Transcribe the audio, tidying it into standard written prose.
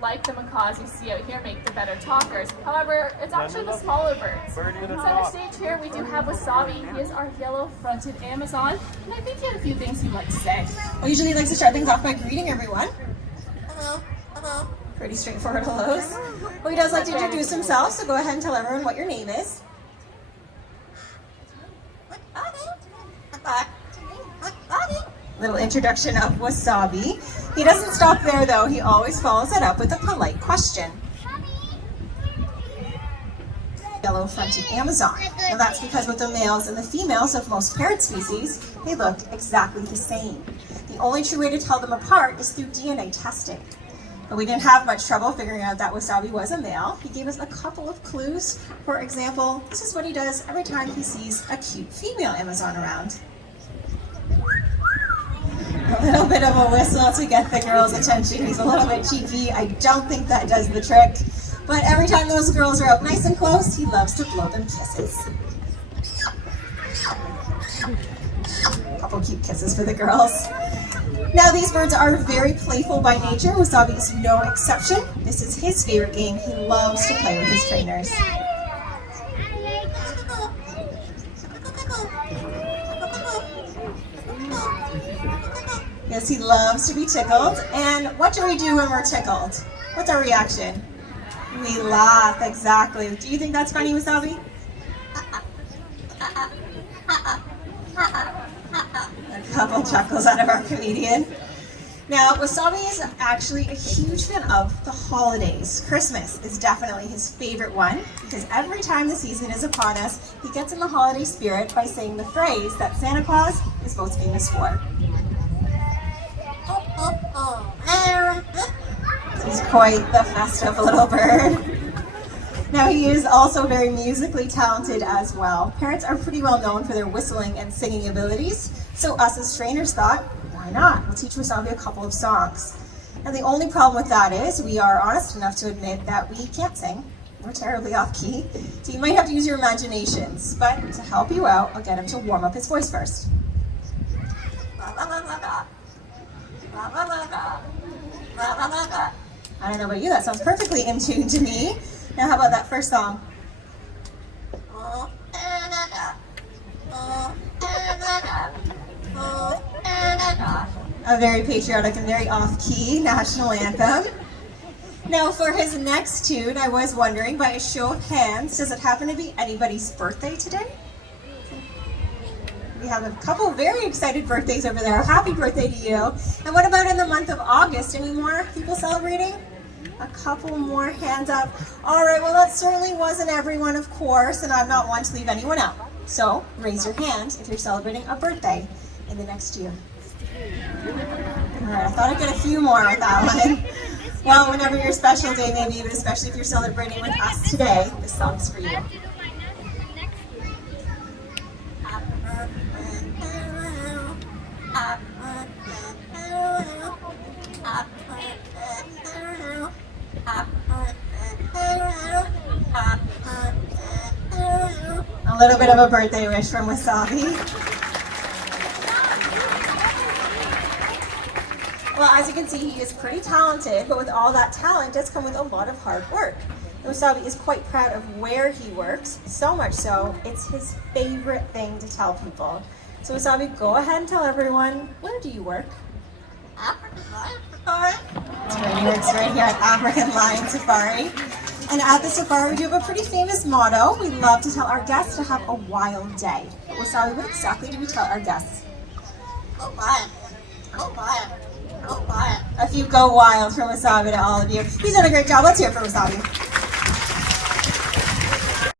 like the macaws you see out here, make the better talkers. However, it's actually the smaller birds. Center stage here, we do have Wasabi. He is our yellow-fronted Amazon, and I think he had a few things he'd like to say. Well, usually he likes to start things off by greeting everyone. Hello, hello. Pretty straightforward hellos. Well, he does like to introduce himself, so go ahead and tell everyone what your name is. Little introduction of Wasabi. He doesn't stop there though, he always follows it up with a polite question. Yellow-fronted Amazon. Now that's because with the males and the females of most parrot species, they look exactly the same. The only true way to tell them apart is through DNA testing. But we didn't have much trouble figuring out that Wasabi was a male. He gave us a couple of clues. For example, this is what he does every time he sees a cute female Amazon around. A little bit of a whistle to get the girls' attention. He's a little bit cheeky. I don't think that does the trick. But every time those girls are up nice and close, he loves to blow them kisses. A couple cute kisses for the girls. Now these birds are very playful by nature. Wasabi is no exception. This is his favorite game. He loves to play with his trainers. Yes, he loves to be tickled. And what do we do when we're tickled? What's our reaction? We laugh, exactly. Do you think that's funny, Wasabi? A couple chuckles out of our comedian. Now, Wasabi is actually a huge fan of the holidays. Christmas is definitely his favorite one because every time the season is upon us, he gets in the holiday spirit by saying the phrase that Santa Claus is most famous for. He's quite the festive little bird. Now he is also very musically talented as well. Parrots are pretty well known for their whistling and singing abilities, so us as trainers thought, why not? We'll teach Wasabi a couple of songs. And the only problem with that is we are honest enough to admit that we can't sing. We're terribly off key, so you might have to use your imaginations. But to help you out, I'll get him to warm up his voice first. I don't know about you, that sounds perfectly in tune to me. Now how about that first song? A very patriotic and very off-key national anthem. Now for his next tune, I was wondering, by a show of hands, does it happen to be anybody's birthday today? We have a couple very excited birthdays over there. Happy birthday to you. And what about in the month of August? Any more people celebrating? A couple more hands up. All right, well that certainly wasn't everyone, of course, and I'm not one to leave anyone out. So raise your hand if you're celebrating a birthday in the next year. All right, I thought I'd get a few more with that one. Well, whenever your special day may be, but especially if you're celebrating with us today, this song's for you. A little bit of a birthday wish from Wasabi. Well, as you can see, he is pretty talented, but with all that talent does come with a lot of hard work. And Wasabi is quite proud of where he works, so much so, it's his favorite thing to tell people. So Wasabi, go ahead and tell everyone, where do you work? African Lion Safari. That's right, he works right here at African Lion Safari. And at the safari, we do have a pretty famous motto. We love to tell our guests to have a wild day. But Wasabi, what exactly do we tell our guests? Go wild. Go wild. Go wild. A few go wild from Wasabi to all of you. He's done a great job. Let's hear it for Wasabi.